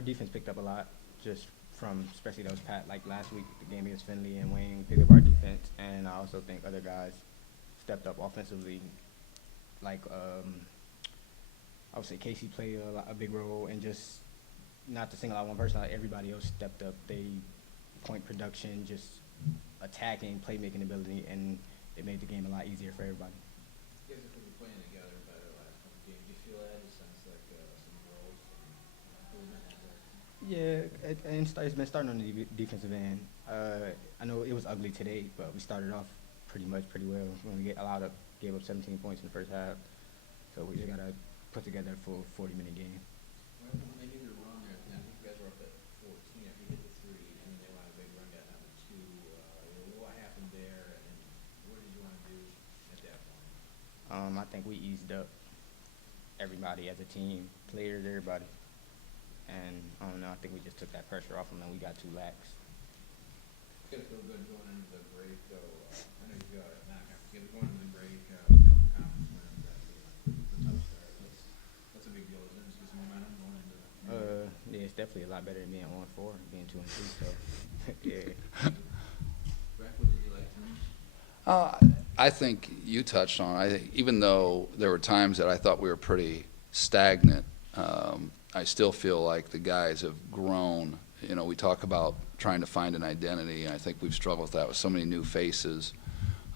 our defense picked up a lot just from especially those like last week the game against Finley and Wayne picked up our defense, and I also think other guys stepped up offensively. Like I would say Casey played a big role, and just not to single out one person, like everybody else stepped up. They point production, just attacking, playmaking ability, and it made the game a lot easier for everybody. You guys are playing together better the last couple games. Do you feel that? It sounds like some growth and improvement in there. Yeah, it's been starting on the defensive end. I know it was ugly today, but we started off pretty well. When we gave up 17 points in the first half, so we just gotta put together a full 40-minute game. When they did their run there, I think you guys were up at 14 after you hit the three, and then they went on a big run, got down to two. What happened there, and what did you want to do at that point? I think we eased up everybody as a team, players, everybody, and I don't know. I think we just took that pressure off them, and we got too lax. It's gonna feel good going into the break, though. I know you've got going into the break, a couple conference wins after the tough start. That's a big deal, isn't it? Just get some momentum going into the Yeah, it's definitely a lot better than being 1-4, being 2-2. So, yeah. Brett, what did you like tonight? I think you touched on. I think even though there were times that I thought we were pretty stagnant, I still feel like the guys have grown. You know, we talk about trying to find an identity, and I think we've struggled with that with so many new faces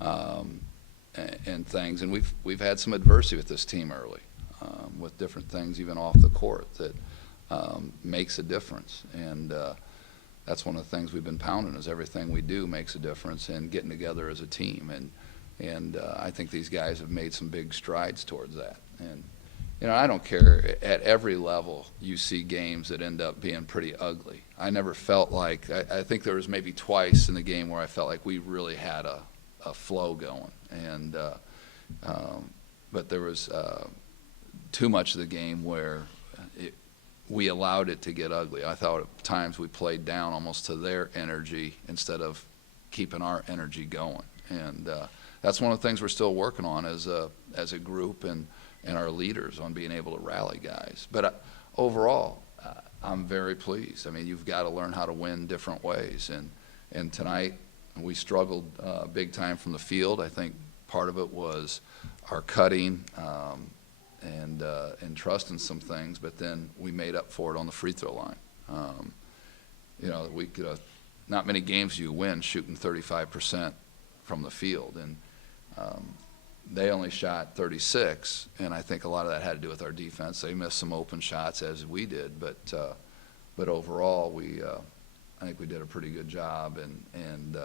and things. And we've had some adversity with this team early, with different things, even off the court, that makes a difference. And that's one of the things we've been pounding, is everything we do makes a difference, and getting together as a team. And I think these guys have made some big strides towards that. And you know, I don't care. At every level, you see games that end up being pretty ugly. I never felt like, I think there was maybe twice in the game where I felt like we really had a flow going. And but there was too much of the game where we allowed it to get ugly. I thought at times we played down almost to their energy instead of keeping our energy going. And that's one of the things we're still working on as a group, and our leaders, on being able to rally guys. But overall, I'm very pleased. I mean, you've got to learn how to win different ways. And tonight we struggled big time from the field. I think part of it was our cutting and trusting some things, but then we made up for it on the free throw line. You know, we could not many games you win shooting 35% from the field, and they only shot 36, and I think a lot of that had to do with our defense. They missed some open shots, as we did, but overall, I think we did a pretty good job. And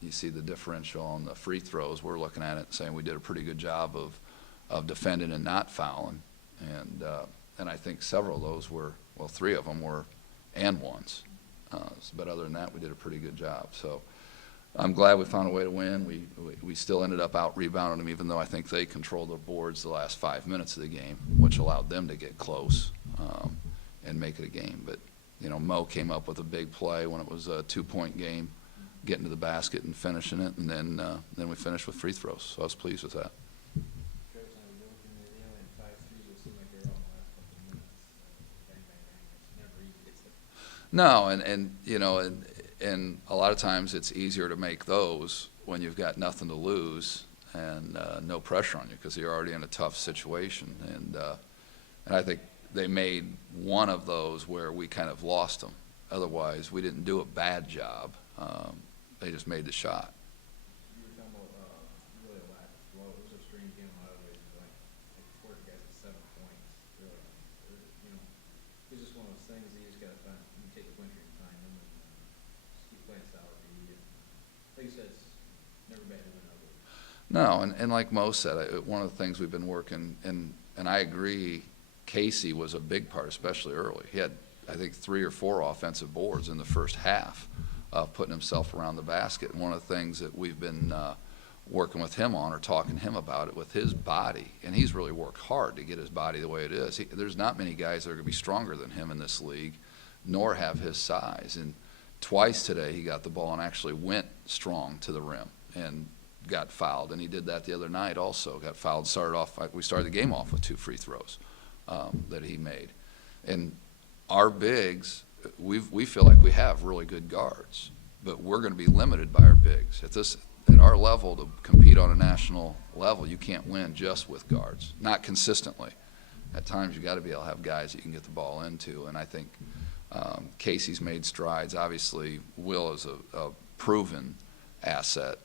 you see the differential on the free throws. We're looking at it and saying we did a pretty good job of defending and not fouling. And I think several of those were, well, 3 of them were and ones. But other than that, we did a pretty good job. So I'm glad we found a way to win. We still ended up out-rebounding them, even though I think they controlled the boards the last 5 minutes of the game, which allowed them to get close and make it a game. But, you know, Mo came up with a big play when it was a 2-point game, getting to the basket and finishing it, and then we finished with free throws. So I was pleased with that. No, and you know, and a lot of times it's easier to make those when you've got nothing to lose and no pressure on you, because you're already in a tough situation. And I think they made one of those where we kind of lost them. Otherwise, we didn't do a bad job. They just made the shot. You were talking about really a lack of flow. It was a strange game in a lot of ways. Like 4 guys at 7 points. Really, you know, it was just one of those things that you just got to find. You take a bunch of your time and just keep playing solid. Like you said, it's never bad to win ugly. No, and like Mo said, one of the things we've been working, and I agree, Casey was a big part, especially early. He had, I think, 3 or 4 offensive boards in the first half, putting himself around the basket. And one of the things that we've been working with him on, or talking to him about it, with his body, and he's really worked hard to get his body the way it is. There's not many guys that are going to be stronger than him in this league, nor have his size. And twice today he got the ball and actually went strong to the rim and got fouled. And he did that the other night also. Got fouled, we started the game off with 2 free throws that he made. And our bigs, we feel like we have really good guards, but we're going to be limited by our bigs. At our level, to compete on a national level, you can't win just with guards, not consistently. At times, you got to be able to have guys that you can get the ball into, and I think Casey's made strides. Obviously, Will is a proven asset,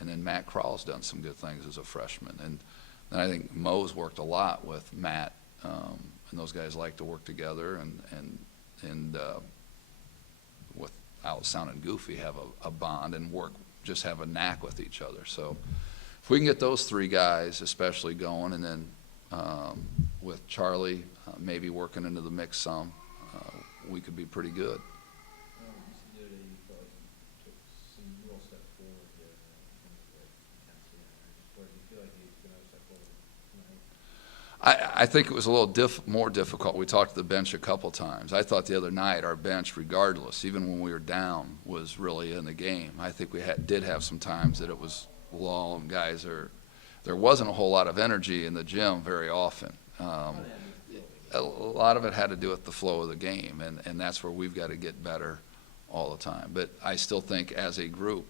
and then Matt Kral's done some good things as a freshman, and I think Mo's worked a lot with Matt, and those guys like to work together, and without sounding goofy, have a bond and just have a knack with each other. So if we can get those three guys especially going, and then with Charlie maybe working into the mix some, we could be pretty good. You said the other day you felt like you took some real step forward there in terms of intensity. Do you feel like you took another step forward tonight? I think it was a little more difficult. We talked to the bench a couple times. I thought the other night our bench, regardless, even when we were down, was really in the game. I think we did have some times that it was lull and guys there wasn't a whole lot of energy in the gym very often. A lot of it had to do with the flow of the game, and that's where we've got to get better all the time. But I still think as a group,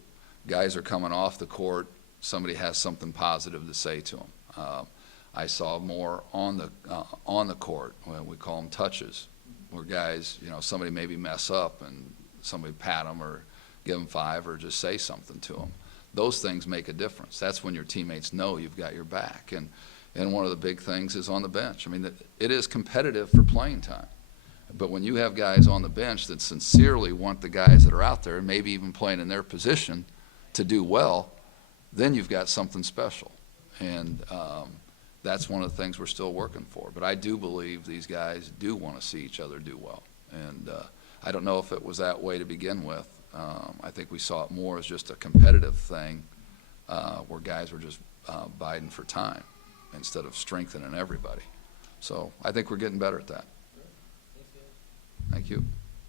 guys are coming off the court, somebody has something positive to say to them. I saw more on the court, we call them touches, where guys, somebody maybe mess up and somebody pat them or give them 5 or just say something to them. Those things make a difference. That's when your teammates know you've got your back. And one of the big things is on the bench. I mean, it is competitive for playing time. But when you have guys on the bench that sincerely want the guys that are out there, maybe even playing in their position, to do well, then you've got something special. And that's one of the things we're still working for. But I do believe these guys do want to see each other do well. And I don't know if it was that way to begin with. I think we saw it more as just a competitive thing where guys were just biding for time instead of strengthening everybody. So I think we're getting better at that. Thank you.